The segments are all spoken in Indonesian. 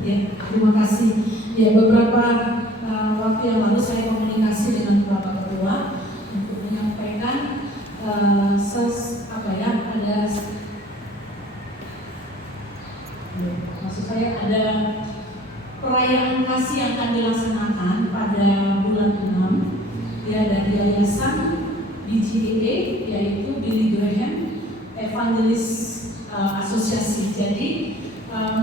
Ya, terima kasih. Ya, beberapa waktu yang lalu saya komunikasi dengan Bapak Ketua untuk menyampaikan maksud saya ada perayaan kasih yang akan dilaksanakan pada bulan 6 ya, dari Yayasan BGA, yaitu Billy Graham Evangelist Asosiasi. Jadi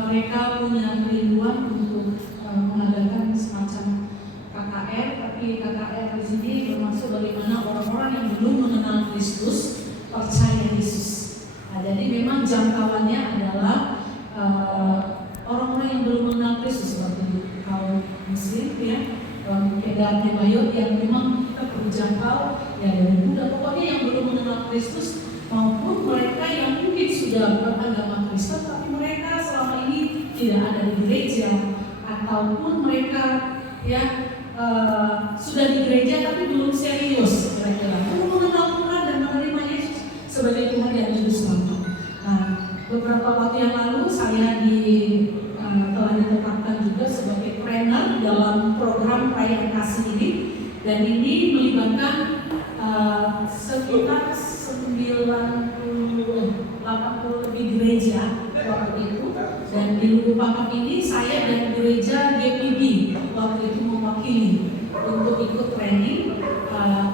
mereka punya kerinduan untuk mengadakan semacam KKR, tapi KKR di sini bermaksud bagaimana orang-orang yang belum mengenal Kristus percaya Yesus. Nah, jadi memang jangkauannya adalah orang-orang yang belum mengenal Kristus, seperti kaum Muslim ya, Kedarnya Bayot yang memang kita perlu jangkau ya, dari muda, pokoknya yang belum mengenal Kristus, maupun mereka yang mungkin sudah beragama Kristen tapi mereka selama ini tidak ada di gereja, ataupun mereka ya sudah di gereja tapi belum serius kira-kira belum mengenal Tuhan dan menerima Yesus sebagai Tuhan dan Juru Selamat. Nah, beberapa waktu yang lalu saya telah ditetapkan juga sebagai trainer dalam program perayaan kasih ini, dan ini melibatkan sekitar 80 lebih gereja waktu itu, dan di Lubuk Pakam ini saya dan gereja GPB waktu itu mewakili untuk ikut training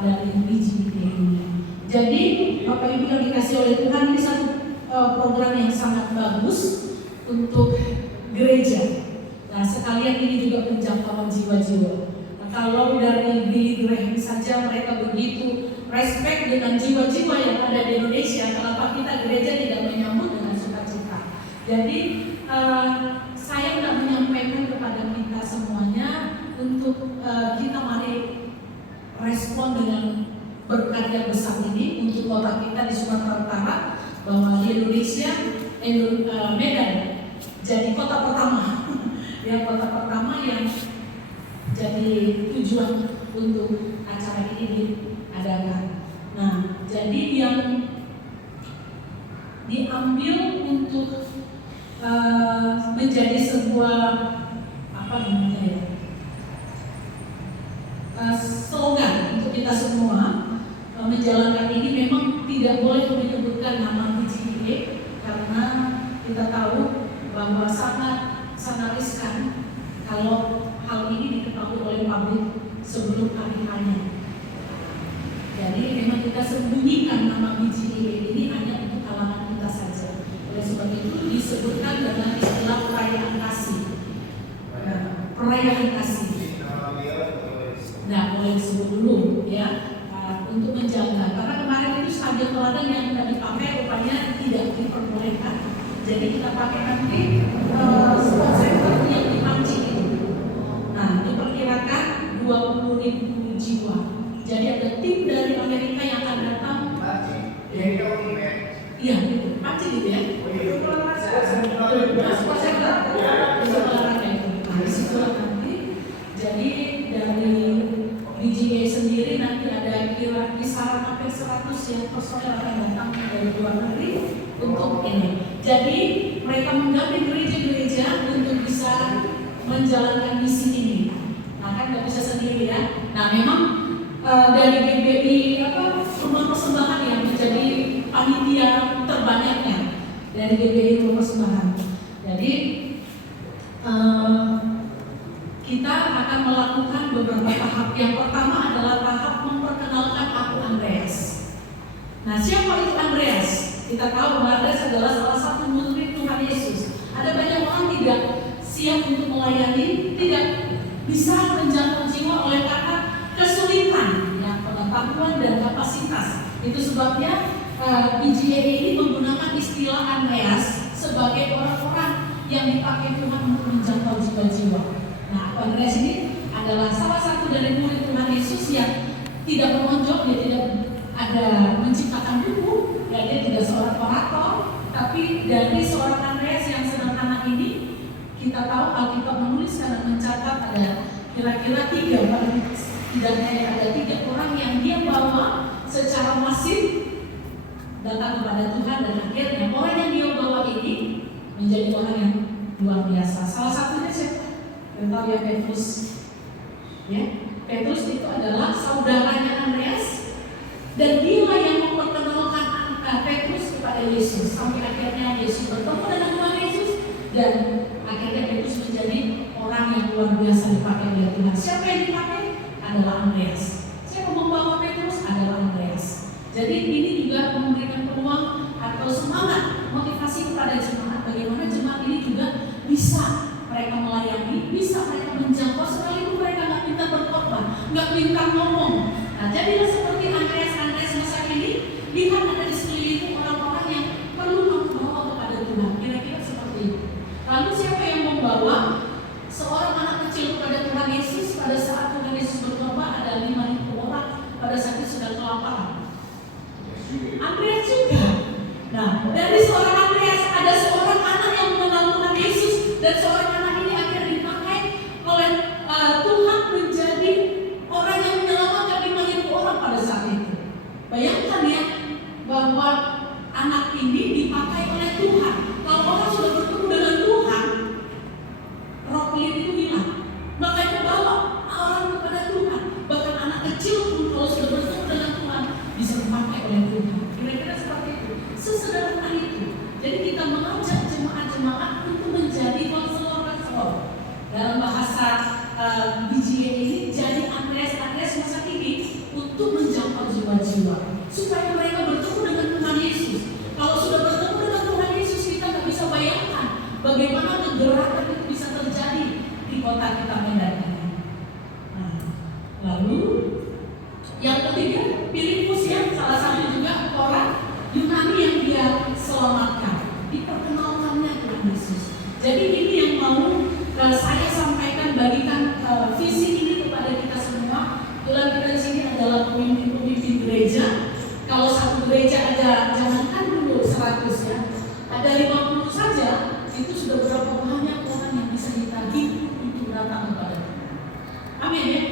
dari BGA ini. Jadi Bapak Ibu yang dikasih oleh Tuhan, ini satu program yang sangat bagus untuk gereja. Nah, sekalian ini juga penjangkauan jiwa-jiwa. Nah, kalau dari Billy Graham saja mereka begitu respect dengan jiwa-jiwa yang ada di Indonesia, kenapa kita gereja tidak menyambut dengan sukacita? Jadi saya tidak menyampaikan kepada kita semuanya untuk kita mari respon dengan berkarya besar ini untuk kota kita di Sumatera Utara, bahwa di Indonesia Medan jadi kota pertama ya, kota pertama yang jadi tujuan untuk acara ini diadakan. Nah, jadi yang diambil untuk menjadi sebuah slogan untuk kita semua menjalankan ini, memang tidak boleh menyebutkan nama BGA karena kita tahu bahwa sangat riskan kalau hal ini diketahui oleh publik sebelum hari hanya. Jadi memang kita sembunyikan nama BGA ini hanya untuk kalangan kita saja. Oleh sebab itu disebutkan dengan istilah perayaan kasih. Perayaan kasih. Nah, boleh disebut dulu ya, untuk menjaga. Karena kemarin itu stadion teladan yang tidak dipakai rupanya tidak diperbolehkan. Jadi kita pakai nanti sport center yang di Pancing itu. Nah, diperkirakan 20.000 jiwa. Jadi ada tim dari Amerika yang akan datang. Iya, itu Pancing itu ya. Sport center itu olahraga itu. Nah, disitu nanti. Jadi dari BGA sendiri nanti ada kira kisaran hampir 100 yang personel akan datang dari luar negeri untuk ini. Jadi mereka mendampingi gereja-gereja untuk bisa menjalankan misi ini. Nah, kan nggak bisa sendiri ya. Nah, memang dari GBI rumah persembahan yang menjadi panitia terbanyaknya dari GBI rumah persembahan. Jadi kita akan melakukan beberapa tahap. Yang pertama adalah tahap memperkenalkan aku Andreas. Nah, siapa itu Andreas? Kita tahu Andreas adalah salah satu murid Tuhan Yesus. Ada banyak orang tidak siap untuk melayani, tidak bisa menjangkau jiwa oleh karena kesulitan ya, pengetahuan dan kapasitas. Itu sebabnya BGA ini menggunakan istilah Andreas sebagai orang-orang yang dipakai Tuhan untuk menjangkau jiwa-jiwa. Nah, Andreas ini adalah salah satu dari murid Tuhan Yesus yang tidak menonjol, dia tidak ada menciptakan buku, ya, dia tidak seorang orator, tapi dari seorang Andreas yang sederhana ini, kita tahu Alkitab menuliskan dan mencatat ada kira-kira 3, tidaknya ada 3 orang yang dia bawa secara masif datang kepada Tuhan, dan akhirnya orang yang dia bawa ini menjadi orang yang luar biasa. Salah satunya siapa? Yang tahu ya, Petrus. Ya, Petrus itu adalah saudaranya Andreas, dan dialah yang memperkenalkan Petrus kepada Yesus. Sampai akhirnya Yesus bertemu dengan Tuhan Yesus, dan akhirnya Petrus menjadi orang yang luar biasa dipakai oleh Tuhan. Siapa yang dipakai? Adalah Andreas. Siapa membawa Petrus? Adalah Andreas. Jadi ini juga memberikan peluang atau semangat, motivasi kepada jemaat, bagaimana jemaat ini juga bisa mereka melayani, bisa mereka menjangkau sekalipun mereka nggak minta berkorban, nggak minta ngomong. Nah, jadilah seperti Andreas masa kini. Lihat ada di sekelilingmu orang-orang yang perlu kamu bawa kepada Tuhan. Kira-kira seperti itu. Lalu siapa yang membawa seorang anak kecil kepada Tuhan Yesus pada saat Tuhan Yesus berkhotbah? Ada 5.000 orang pada saat itu sudah kelaparan. Andreas juga. Nah, dari seorang Andreas ada seorang anak yang mengenal Tuhan Yesus, dan seorang anak ini akhirnya dipakai oleh Tuhan menjadi orang yang menyelamatkan 5.000 orang pada saat itu. Bayangkan ya, bahwa anak ini dipakai oleh Tuhan. Kalau orang sudah bertemu dengan Tuhan, roh pelit itu hilang. Maka itu bawa orang kepada Tuhan. Bahkan anak kecil pun kalau sudah bertemu dengan Tuhan bisa dipakai oleh Tuhan. Kira-kira seperti itu. Sesederhana itu. Jadi kita mengajak jemaat-jemaat untuk menjadi konselor-konselor. Dalam bahasa BGA ini jadi Andreas masa kini untuk menjangkau jiwa-jiwa supaya mereka bertemu dengan Tuhan Yesus. Kalau sudah bertemu dengan Tuhan Yesus, kita nggak bisa bayangkan bagaimana kegerakan itu bisa terjadi di kota kita Medan ini. Nah, lalu yang ketiga, Filipus yang salah satu juga orang Yunani yang dia selamatkan, diperkenalkannya Tuhan Yesus. Jadi ini yang mau saya sampaikan, bagikan visi ini kepada kita semua. Kebetulan kita di sini adalah pemimpin gereja. Kalau satu gereja ada, jangankan dulu 100 ya, ada 50 saja, itu sudah berapa banyak orang yang bisa ditagih untuk datang kepada Tuhan. Amin ya.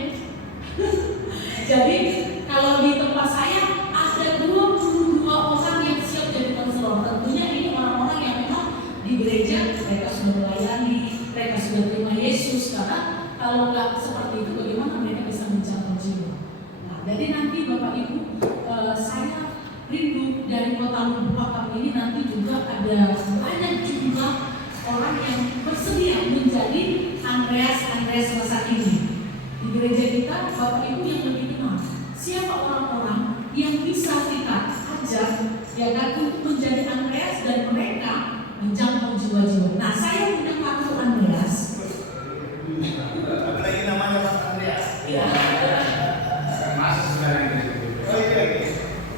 Jadi kalau di tempat saya ada 22 orang yang siap jadi konselor. Tentunya ini orang-orang yang memang di gereja mereka sudah melayani, mereka sudah terima Yesus. Karena kalau nggak seperti itu, bagaimana mereka bisa menjangkau jiwa? Nah, jadi nanti Bapak Ibu, saya rindu dari kota Lubuk kami ini nanti juga ada banyak jumlah orang yang bersedia menjadi Andreas masa kini. Di gereja kita, Bapak Ibu yang lebih kenal siapa orang-orang yang bisa kita ajak ya kan untuk menjadi Andreas dan mereka menjangkau jiwa-jiwa. Nah, saya punya kartu Andreas. Apalagi namanya Pak Andreas. Iya. Masa sekarang ini. Oh iya.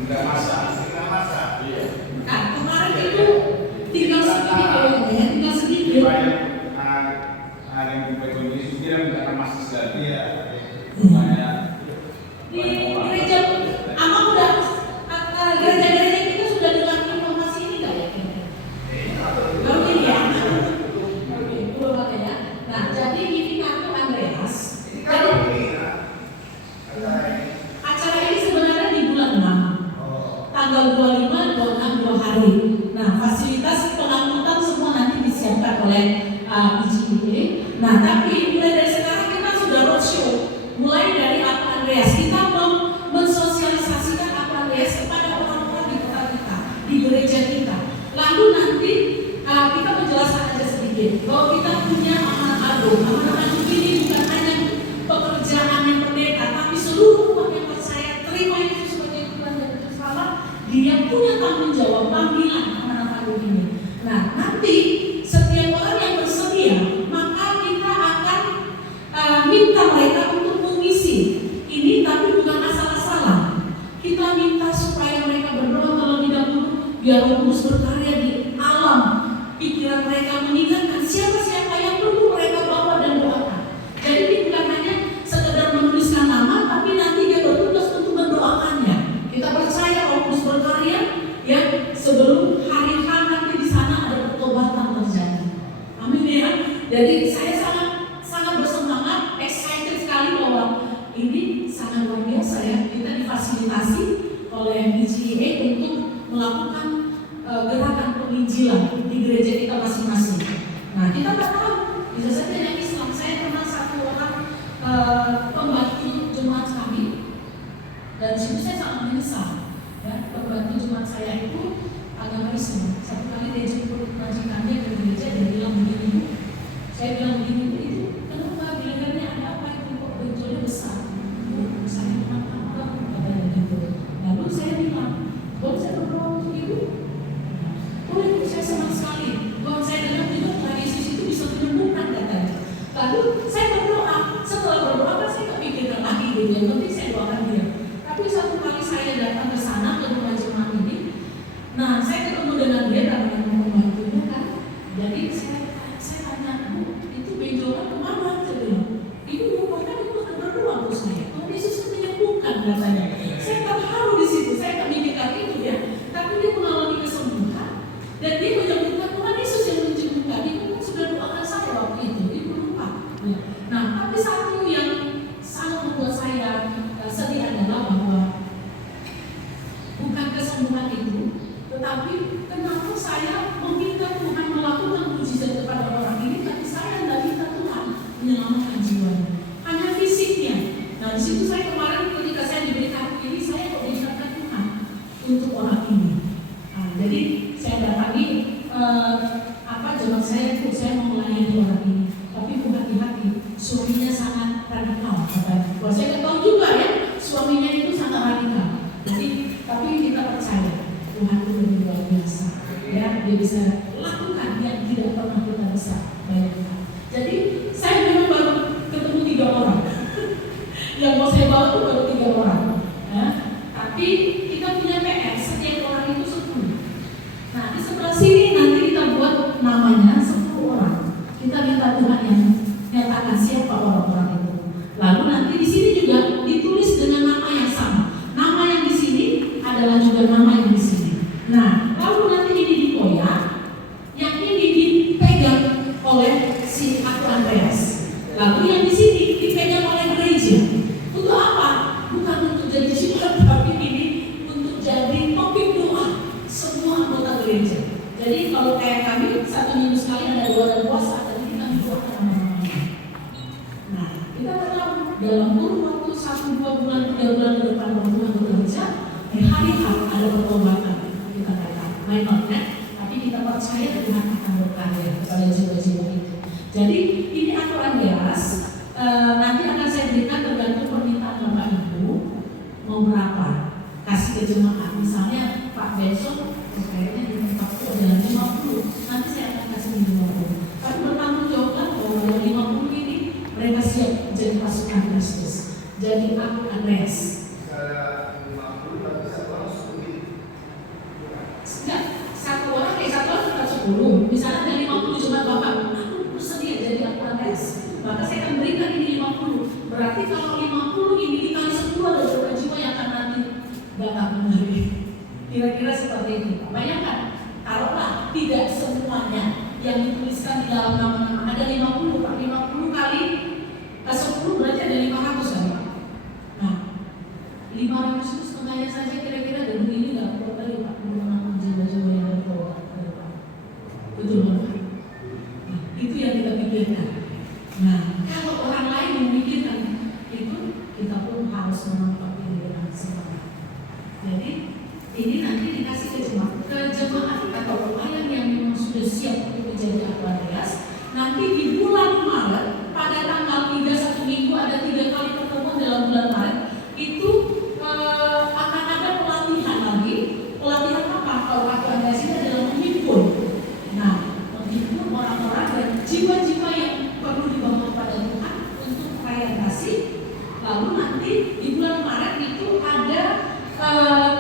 Enggak masa. Iya. Nah, kemarin itu tinggal segini kayaknya, tinggal segini. Ada yang berkata Yesus dia enggak masa sekali. Iya. Di gereja Amang udah gereja-gereja kita sudah dengar informasi ini nggak ya? Baru ini ya? Oke, belum ada ya. Nah, jadi ini kartu Andreas. Acara ini sebenarnya di bulan 6, tanggal 25, 26, 2 hari. Nah, fasilitas pengangkutan semua nanti disiapkan oleh BGA. Nah, tapi mulai dari sekarang kita sudah roadshow. Mulai dari Aku Andreas, kita mau mensosialisasikan Aku Andreas kepada orang-orang di kota kita, di gereja kita. Lalu nanti kita menjelaskan aja sedikit bahwa kita punya amanat agung. Amanat agung ini bukan hanya pekerjaan yang pendeta, tapi seluruh umat yang percaya terima Yesus sebagai Tuhan dan Juru Selamat, dia punya tanggung jawab panggilan amanat agung ini. Nah, nanti setiap orang yang bersedia, maka kita akan minta mereka untuk mengisi ini, tapi bukan asal-asalan. Kita minta supaya mereka berdoa terlebih dahulu, biar Roh Kudus berkarya di alam pikiran mereka, mengingatkan siapa-siapa yang perlu mereka bawa dan doakan. Jadi ini bukan hanya sekedar menuliskan nama, tapi nanti dia bertugas untuk mendoakannya. Kita percaya Roh Kudus berkarya ya, sebelum hari H nanti di sana ada pertobatan terjadi. Amin ya. Jadi saya sangat bersemangat, excited sekali bahwa ini sangat luar biasa ya. Kita difasilitasi oleh BGA untuk melakukan gerakan penginjilan di gereja kita masing-masing. Nah, kita kita nggak tahu, bisa saja yang Islam. Saya pernah satu orang pembantu jemaat kami, dan situ saya sangat menyesal. Ya, pembantu jemaat saya itu agama Islam. Satu kali dia jemput majikannya ke gereja, dia bilang begini, Bu. Saya bilang begini, Bu, itu kenapa gilirannya ada apa itu kok benjolannya besar? Bu, saya bilang apa? Katanya gitu. Lalu saya bilang, boleh saya berdoa untuk ibu? Boleh, Bu, saya senang sekali. Bahwa saya dengar juga Tuhan Yesus itu bisa menyembuhkan katanya. Lalu saya berdoa, setelah berdoa kan saya kepikirkan lagi gitu, yang penting saya doakan dia. Tapi satu kali saya datang ke sana ke rumah jemaat ini, nah saya ketemu dengan dia karena membantunya kan. Jadi saya tanya, Bu, itu benjolan kemana? Saya bilang, ibu merupakan itu akan berdoa untuk saya. Tuhan Yesus menyembuhkan katanya. Saya terharu di situ, saya memikirkan itu ya. Tapi dia mengalami kesembuhan dan dia menyembuhkan. Tuhan Yesus yang menyembuhkan. Ibu kan sudah doakan saya waktu itu, ibu lupa. Nah, tapi satu yang sangat membuat saya sedih adalah bahwa bukan kesembuhan itu, tetapi kenapa saya meminta Tuhan melakukan mujizat kepada orang ini, tapi saya tidak minta Tuhan menyelamatkan jiwanya, hanya fisiknya. Nah, di situ saya kemarin ketika saya diberi kartu ini, saya kok diingatkan Tuhan untuk orang ini. Nah, jadi saya datangi jemaat saya itu, saya mau melayani orang ini, tapi Bu, hati-hati, suaminya sangat radikal katanya. Wah, saya tahu juga ya, suaminya itu sangat radikal. Jadi, tapi kita percaya Tuhan itu luar biasa. Ya, dia bisa lakukan yang tidak pernah kita bisa bayangkan. Jadi, saya memang baru ketemu 3 orang. Yang mau saya bawa itu baru 3 orang. Ya, tapi kita punya PR, setiap orang itu 10. Nah, di sebelah sini nanti kita buat namanya 10 orang. Kita minta Tuhan yang nyatakan siapa orang-orang itu. Lalu nanti di sini juga ditulis dengan nama yang sama. Nama yang di sini adalah juga nama yang di sini. Nah, lalu nanti ini dikoyak, yang ini dipegang oleh si Aku Andreas. Lalu yang di sini dipegang oleh gereja. Untuk apa? Bukan untuk jadi jemaat, tapi ini untuk jadi topik doa semua anggota gereja. Jadi kalau kayak kami 1 minggu sekali ada doa dan puasa, jadi kami doakan nama-namanya. Nah, kita tahu dalam kurun waktu 1, 2 bulan, 3 bulan ke depan waktu yang bekerja, hari-hari ada pertobatan. Kita katakan, minor kan? Tapi kita percaya Tuhan akan berkarya kepada jiwa-jiwa itu. Jadi ini aturan deras. Nanti akan saya berikan tergantung permintaan Bapak Ibu mau berapa kasih ke jemaat. Misalnya Pak besok kayaknya di tempat itu adalah 50, nanti saya akan kasih 50. Tapi bertanggung jawablah bahwa yang 50 ini mereka siap jadi pasukan Kristus, jadi Aku Andreas. Enggak, satu orang tetap 10. Misalnya ada 50 jemaat Bapak, aku bersedia jadi Aku Andreas, maka saya akan berikan ini 50. Berarti kalau 50 ini dikali 10 ada berapa jiwa yang akan nanti datang kembali. Kira-kira seperti itu. Bayangkan, taruhlah tidak semuanya yang dituliskan di dalam nama-nama ada 50, Pak. 50 kali 10 berarti ada 500 kan, Pak? Nah, 500 itu setengahnya saja kira-kira gedung ini nggak kuat kali, Pak, untuk menampung jiwa-jiwa yang bertobat ke depan. Betul kan, Pak? Nah, itu yang kita pikirkan. Nah, kalau orang lain memikirkan itu, kita pun harus menangkap ini dengan semangat. Jadi ini nanti dikasih ke jemaat atau pelayan yang memang sudah siap untuk menjadi Aku Andreas. Nanti di bulan Maret pada tanggal 3 1 minggu ada 3 kali pertemuan dalam bulan Maret itu akan ada pelatihan lagi. Pelatihan apa? Kalau Aku Andreas ini adalah menghimpun. Nah, menghimpun orang-orang dan jiwa-jiwa yang perlu dibangun pada Tuhan untuk perayaan kasih. Lalu nanti di bulan Maret itu ada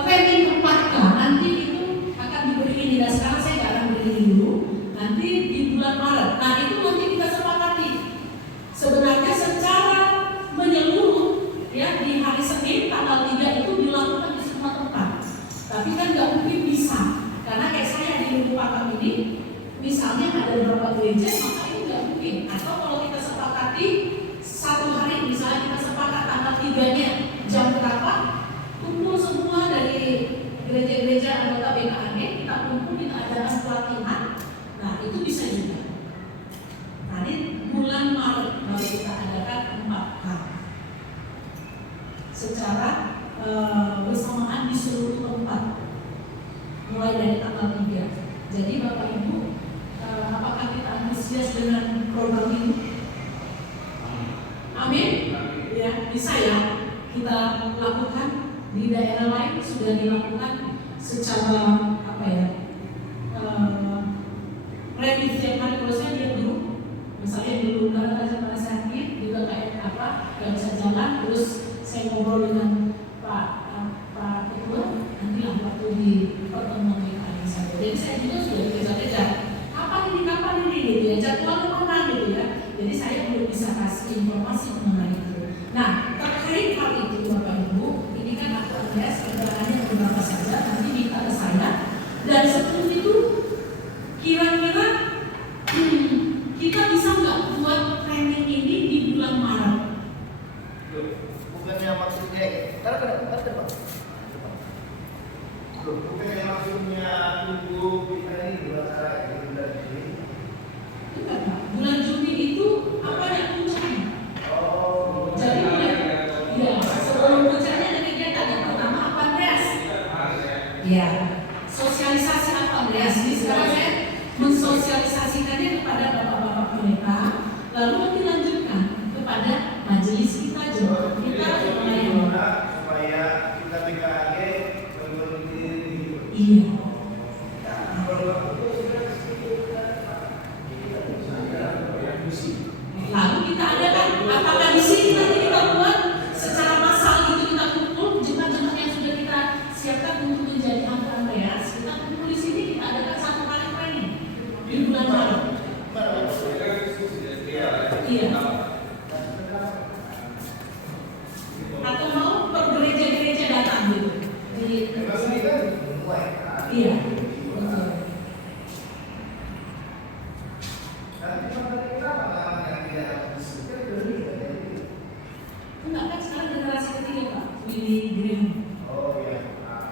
training 4K. Nanti itu akan diberi ini. Dan sekarang saya nggak akan beri ini dulu. Nanti di bulan Maret. Nah, itu nanti kita sepakati. Sebenarnya secara menyeluruh ya di hari Senin tanggal 3 itu dilakukan di semua tempat. Tapi kan nggak mungkin bisa. Karena kayak saya di Lubuk Pakam ini, misalnya ada beberapa gereja, maka itu nggak mungkin. Atau kalau kita sepakati 1 hari, misalnya kita sepakat tanggal 3-nya jam berapa, kumpul semua dari gereja-gereja anggota BKAG, kita kumpul, kita adakan pelatihan. Nah, itu bisa juga. tanggal 3. Jadi Bapak Ibu, apakah kita antusias dengan program ini? Amin. Ya, bisa ya kita lakukan. Di daerah lain sudah dilakukan secara rapid tiap hari. Kalau saya lihat dulu, misalnya dulu karena saya sakit juga kayak nggak bisa jalan, terus saya ngobrol dengan Pak Ketua, nanti lah waktu di pertemuan PKI saya. Jadi saya juga sudah dikejar-kejar. Kapan ini gitu ya, jadwalnya mana gitu ya. Jadi saya belum bisa kasih informasi mengenai itu. Nah, terkait hal itu Bapak Ibu, ini kan aku Andreas perjalanannya beberapa saja, nanti minta ke saya. Dan sebelum itu, kira-kira kita bisa nggak buat training ini di bulan Maret? Bukannya maksudnya, bukannya maksudnya tunggu kita ini buat acara di bulan Juni. Enggak, Pak. Bulan Juni itu apa yang puncaknya? Jadi ya, sebelum puncaknya ada kegiatan yang pertama apa Andreas? Ya, sosialisasi apa Andreas? Jadi sekarang saya mensosialisasikannya kepada bapak-bapak mereka, lalu dilanjutkan kepada majelis kita juga. Kita supaya kita PKG iya. Lalu kita adakan, apakah di sini nanti kita buat secara massal gitu, kita kumpul jemaat-jemaat yang sudah kita siapkan untuk menjadi anggota Andreas, kita kumpul di sini, kita adakan satu kali training di bulan Maret. Iya. Atau mau per gereja-gereja datang gitu. Iya. Enggak kan sekarang generasi ketiga Pak, Willy Graham. Oh iya.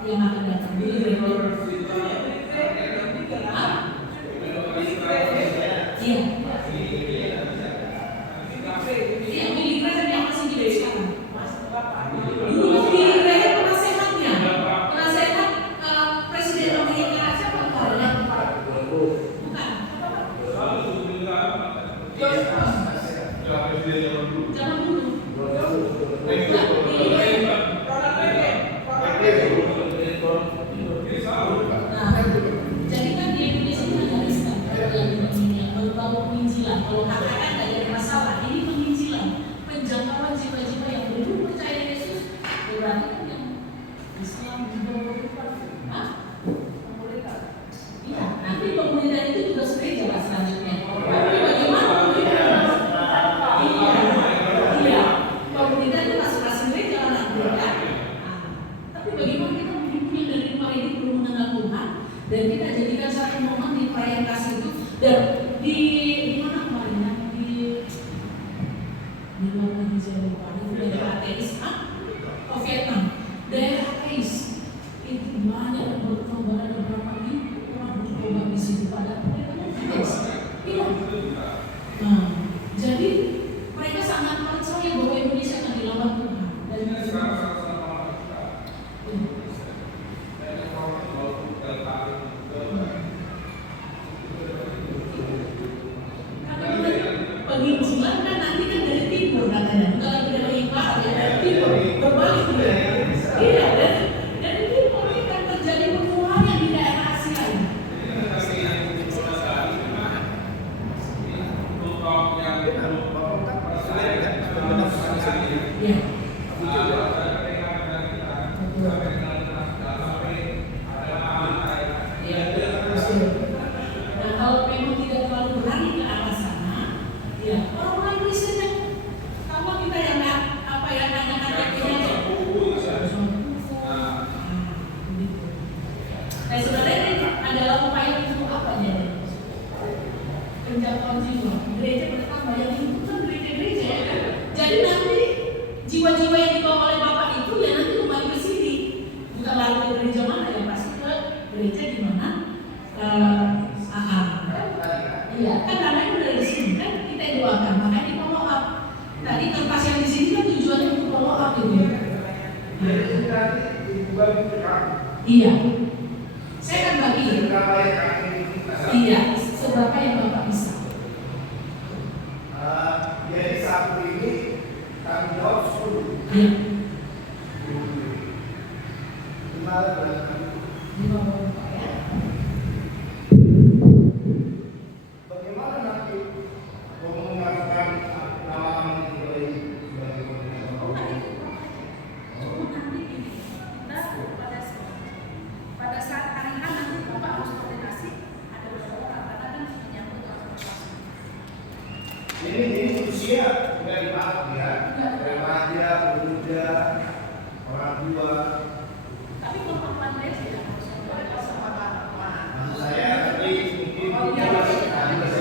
Yang akan datang, Willy Graham. Iya. Iya, Willy Graham yang masih hidup sekarang. Dulu Willy Graham penasehatnya, penasehat Presiden Amerika siapa namanya? Bukan. Zaman dulu. Jadi kan di Indonesia ini ada Islam, yang berbau penginjilan. Kalau KKN tidak ada masalah, ini penginjilan, penjangkauan jiwa-jiwa yang belum percaya Yesus. Berarti kan yang Islam juga iya, nanti pemerintah itu juga gereja lah selanjutnya. Tapi bagaimana iya, pemerintah itu masing-masing gereja lah nanti kan. Tapi bagaimana kita mungkin dari rumah ini belum mengenal Tuhan dan kita jadikan satu momen di perayaan kasih itu. Dan di mana kemarin ya? Di mana di Jawa di daerah ateis, Vietnam, daerah ateis itu banyak yang bertobat, ada beberapa ribu orang bertobat di situ pada mereka ateis. Iya. Nah, jadi mereka sangat percaya bahwa Indonesia akan dilawan Tuhan. Dan penginjilan kan nanti kan dari timur katanya, bukan lagi dari barat ya, dari timur berbalik dia. Iya, dan ini mungkin kan terjadi perpuluhan di daerah Asia ini. Iya. Nah, kalau memang tidak terlalu berani ke arah sana, ya orang-orang Kristen yang kalau kita yang nanya KTP-nya aja. Nah, sebenarnya ini adalah upaya untuk apa ya? Penjangkauan jiwa. Gereja bertambah yang itu kan gereja-gereja ya kan. Jadi nanti jiwa-jiwa yang dibawa oleh Bapak itu ya nanti kembali ke sini. Bukan lalu ke gereja mana ya, pasti ke gereja di mana? Iya, kan namanya udah di sini kan kita yang doakan, makanya di follow up. Tadi kertas yang di sini kan tujuannya untuk follow up gitu. Iya. Saya akan bagi dia udah dipakai ya. Remaja, pemuda, orang tua. Tapi kalau perempuan lain tidak harus sama Maksud saya tapi mungkin dia masih ada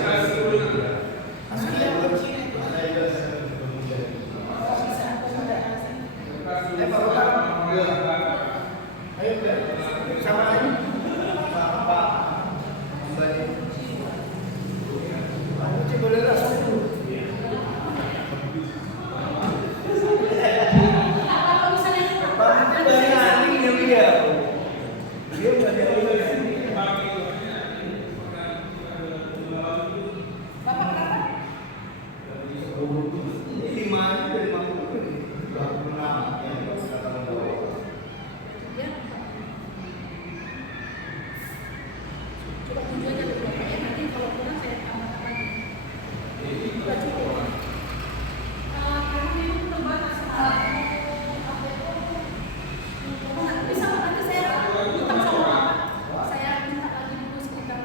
coba tujuannya berapa ya, nanti kalau kurang saya tambahkan lagi. Sudah cukup. Karena memang terbatas bisa nanti saya minta sama Bapak, saya minta lagi dulu sekitar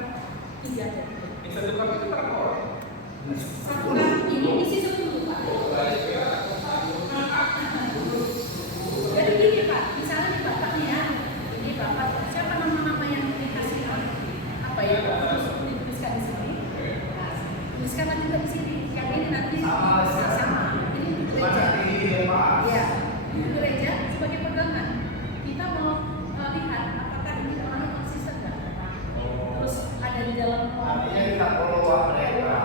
3 jam. Satu kali itu berapa orang? Satu kali ini isi 10 Pak. Jadi gini Pak, misalnya nih Bapak nih ya, ini Bapak, siapa nama-nama yang dikasih apa ya, untuk dituliskan di sini. Nah, tuliskanlah juga di sini. Yang ini nanti sama. Ini untuk gereja. Ya, untuk gereja sebagai pegangan. Kita mau lihat apakah ini orangnya konsisten nggak. Terus ada di dalam. Artinya kita follow mereka.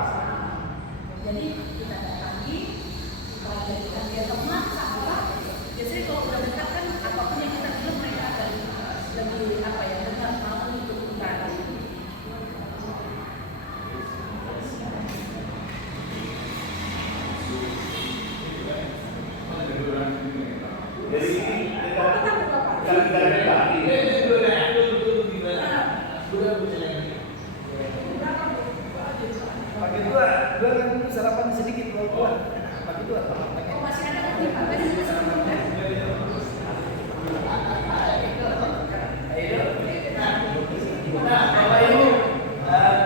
Jadi kita datangi, kita jadikan dia teman, sahabat. Biasanya kalau udah dekat kan apapun yang kita bilang mereka akan lebih apa ya, dengar mau untuk kita. Jadi kita pakai dua kan sarapan sedikit buat pakai dua. Oh, masih ada lagi Pak, tadi sudah sebutkan. Bapak Ibu,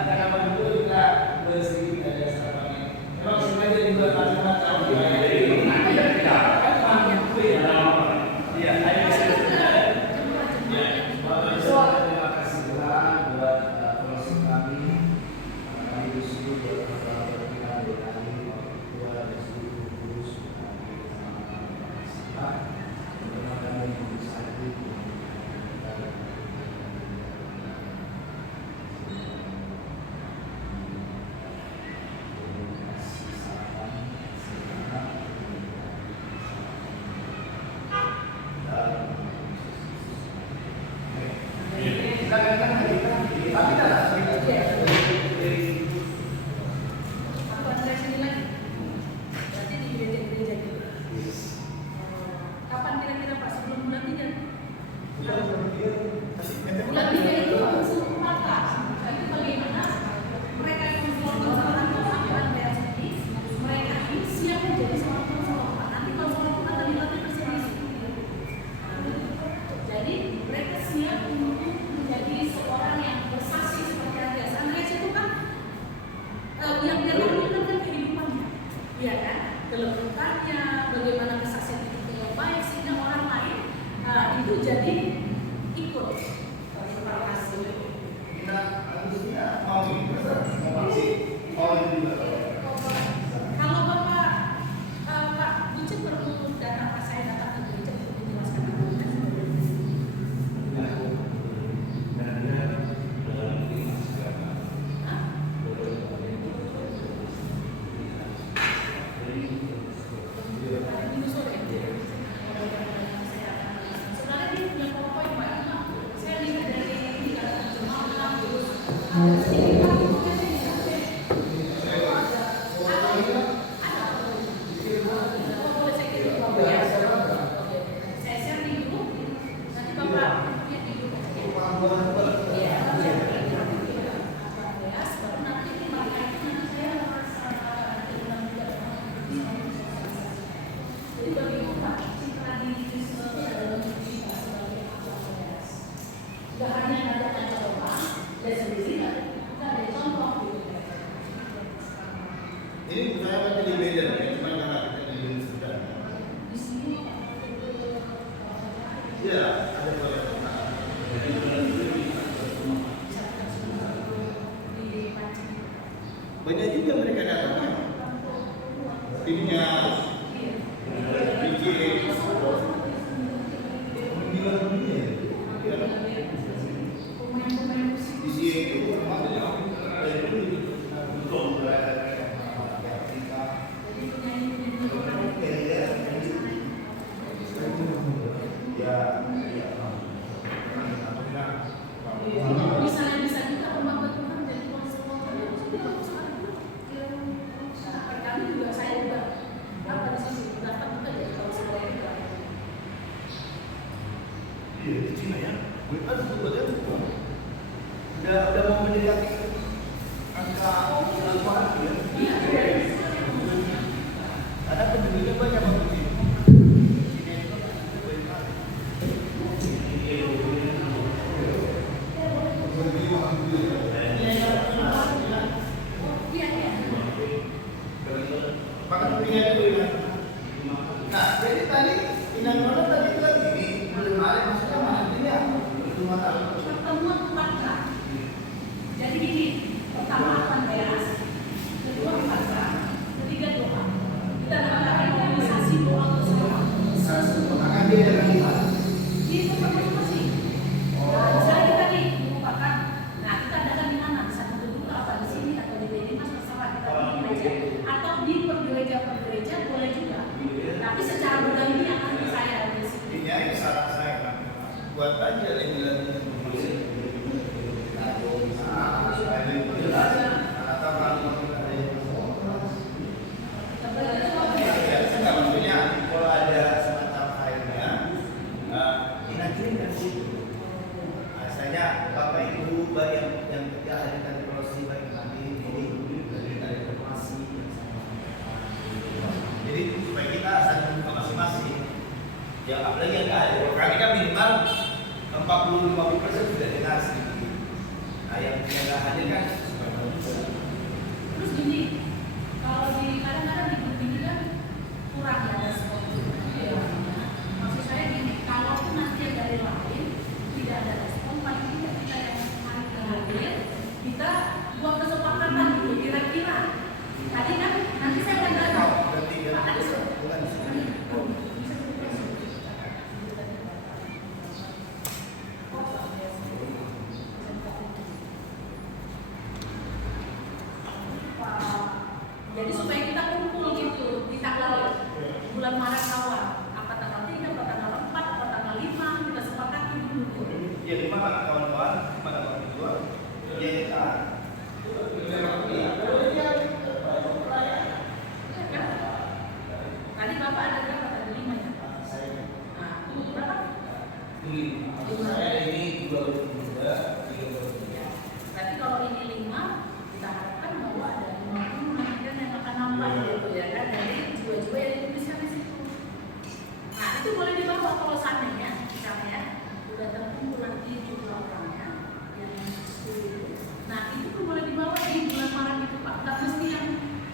karena begitu kita bersedikit ada sarapannya. Memang sengaja juga macam-macam. Iya, Bapak Ibu, terima kasih Tuhan buat proses kami. Kami bersyukur buat masalah berpindah dari kami, Tuhan dan seluruh kurus. Terima kasih bisa hidup. Aku antara sini lagi. Berarti di gereja-gereja gitu. Kapan kira-kira Pak, sebelum bulan 3? Bulan 3 itu seluruh mata. Itu bagaimana mereka yang melakukan salah Tuhan bayar sendiri, mereka ini siap menjadi seorang Tuhan. Nanti kalau seorang Tuhan akan dilatih bersih-bersih. Jadi mereka siap untuk menjadi seorang yang bersaksi seperti Andreas. Andreas itu kan yang dia lakukan kan kehidupannya, ya kan? Kelembutannya, bagaimana kesaksian hidupnya yang baik sehingga orang lain itu jadi ikut. Terima kasih. Kita harusnya mau juga. Kalau Bapak Pak Bucin perlu datang, saya datang ke gereja untuk menjelaskan argumen. Minggu sore. Sebenarnya dia punya PowerPoint Pak. Saya lihat dari terjemahan terus ada sedikit saya share di grup, nanti Bapak lihat di grup aja ya. Baru nanti mereka itu nanti saya jadi bagi Bapak citra di dalam kita sebagai Andreas. Tidak hanya ada orang dan sendiri, kita ada contoh. Ini saya di beda. banyak juga mereka datang. Timnya DJ Misalnya bisa juga pembantu Tuhan jadi konselor, jadi bagus sekali. Kami juga saya juga apa di sini dapat juga jadi konselor juga. Iya, di Cina ya. Gue kan juga dia udah mau mendekati angka 8 ya. Ada penduduknya banyak banget di sini. Makan piringnya dulu ya. Nah, jadi tadi Inang Nona tadi bilang gini, belum ada maksudnya mana ini ya? Belum ada. Pertemuan 4K. Jadi gini, pertama 18, kedua 4K, ketiga doa. Kita mengadakan mobilisasi doa bersama. Akan dia dengan gimana? Di tempat masing-masing. Nah, misalnya kita nih merupakan, nah kita adakan di mana? Di satu gedung apa di sini atau di Benimas terserah kita di gereja atau di per gereja boleh juga. Tapi secara berganti akan saya di sini. Ini aja saran saya kan. Buat aja lagi-lagi. Yang kita hadirkan di proses baik tadi ini dari informasi yang sama. Jadi supaya kita saling buka masing-masing. Ya apalagi yang nggak ada. Kami kan minimal 40-50% sudah dikasih. Nah yang nggak hadir kan supaya Terus gini, kalau di kadang-kadang di grup ini kan kurang ya respon. Maksud saya gini, kalau nanti dari lain tidak ada respon, paling tidak kita yang hadir, kita buat kesepakatan dulu kira-kira. Tadi kan nanti saya akan tanya. Pak tadi jadi supaya kita kumpul gitu di tanggal bulan Maret awal, apa tanggal 3, apa tanggal 4, apa tanggal 5 kita sepakati dulu. ya lima kan kawan-kawan, pada waktu kedua, ya kita. Tadi Bapak ada berapa tadi 5 ya? Nah, berapa? Saya ini 2 Berarti kalau ini 5, kita harapkan bahwa ada 50 nanti kan yang akan nambah gitu ya kan. Jadi jiwa-jiwa yang dituliskan di situ. Nah, itu boleh dibawa kalau seandainya misalnya udah terkumpul nanti jumlah orangnya yang 10. Nah, itu pun boleh dibawa di bulan Maret itu Pak. Nggak mesti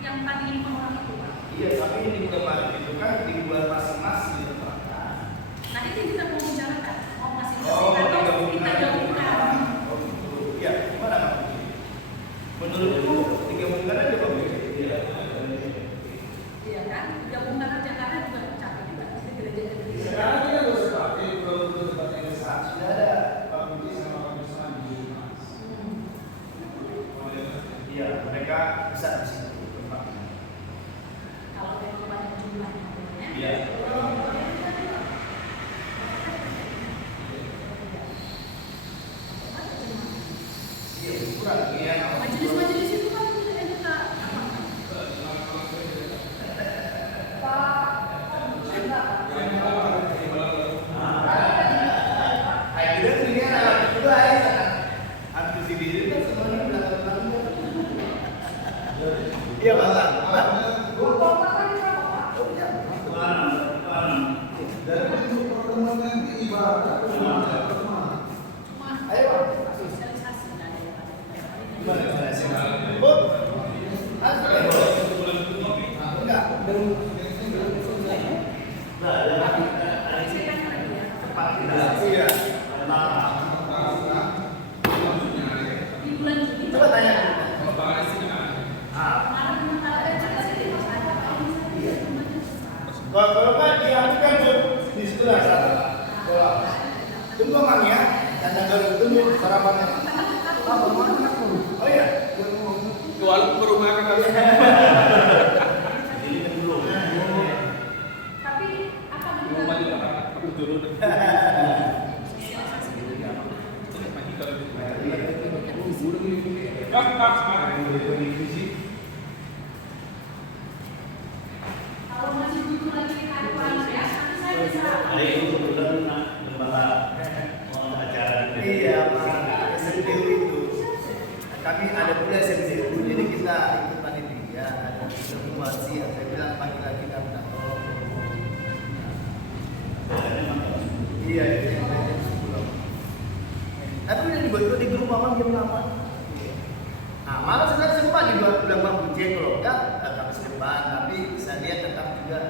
yang tadi 5 orang itu Pak. Iya, tapi ini bukan Maret itu kan di bulan masing-masing diletakkan. Nah, itu kita mau bicarakan. Mau masing-masing Oh, atau digabungkan. kita gabungkan. Oh, gitu. Iya, gimana Pak? Menurutku digabungkan aja Pak. Iya kan? Gabungkan aja karena juga capek juga. Jadi gereja-gereja. Sekarang kita nggak usah pakai kalau tempat yang besar Sudah ada. Pak Budi sama Pak Gusman di Mas. Iya, mereka bisa di situ tempatnya. Kalau memang banyak jumlahnya. Iya. Iya, kurang ya. Majelis-majelis itu kan yang kita amalkan. Akhirnya ini anak kedua ya. Habis di diri kan semuanya belakang. Iya, Pak. Dari bentuk pertemuan nanti ibarat Ayo, Pak. Sosialisasi nggak ada yang ada. Gimana caranya? Bu. Enggak. Tapi saya tanya lagi ya. Iya. Di bulan Juni. Coba tanya. Bapak sih kan. Kalau nggak diambilkan tuh di sebelah sana. Tunggu mang ya, dan negara tunggu sarapannya. Apa mana aku? Oh iya. Jual ke rumah kan. Ini kan dulu. Tapi apa Rumah juga aku turun. kalau masih butuh lagi karyawan ya, nanti saya bisa. Hari itu kebetulan lembaga acara. Iya, Pak. SMDU itu. Kami ada pula SMDU, jadi kita ikut panitia, ada simulasi. Saya bilang pagi lagi kami nak tolong. Iya, itu yang jam 10. Tapi udah dibuat di grup Mamang jam 8. Nah, malah sebenarnya sempat dibuat bilang Bang Bujeng kalau enggak kamis depan, tapi saya lihat tetap juga